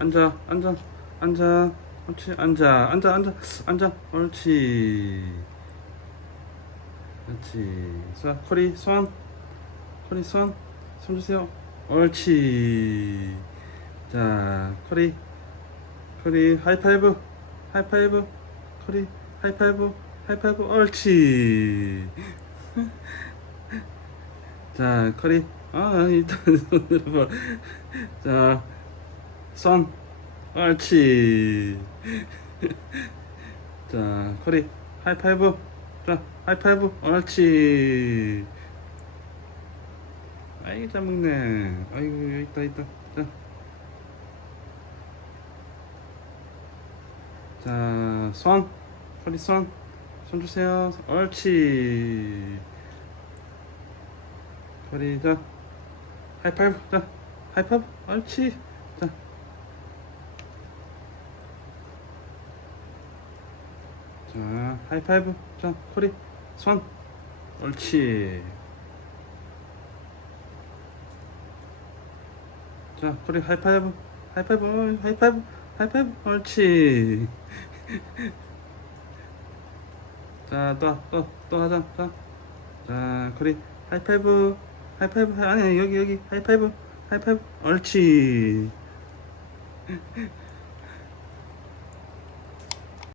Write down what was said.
앉아 앉아 앉아 옳지 앉아 앉아 앉아 앉아 옳지. 그렇지. 자 코리 손. 코리 손. 손 주세요. 옳지. 자 코리. 코리 하이파이브. 하이파이브. 코리 하이파이브. 하이파이브 옳지. 자 코리. 아 일단 손으로 봐 자 손 옳지 자 코리 하이파이브 자 하이파이브 옳지 아이고 잘 먹네 아이고 여기 있다 있다 자 자, 손. 허리 손. 손 주세요. 옳지. 허리, 자. 하이파이브. 자. 하이파이브. 옳지. 자. 자, 하이파이브. 자, 코리. 손. 옳지. 자, 코리 하이파이브. 하이파이브. 어, 하이파이브. 하이파이브. 옳지. 자, 또, 또, 또 하자. 자, 자, 코리 하이파이브. 하이파이브. 아니, 여기, 여기. 하이파이브. 하이파이브. 옳지.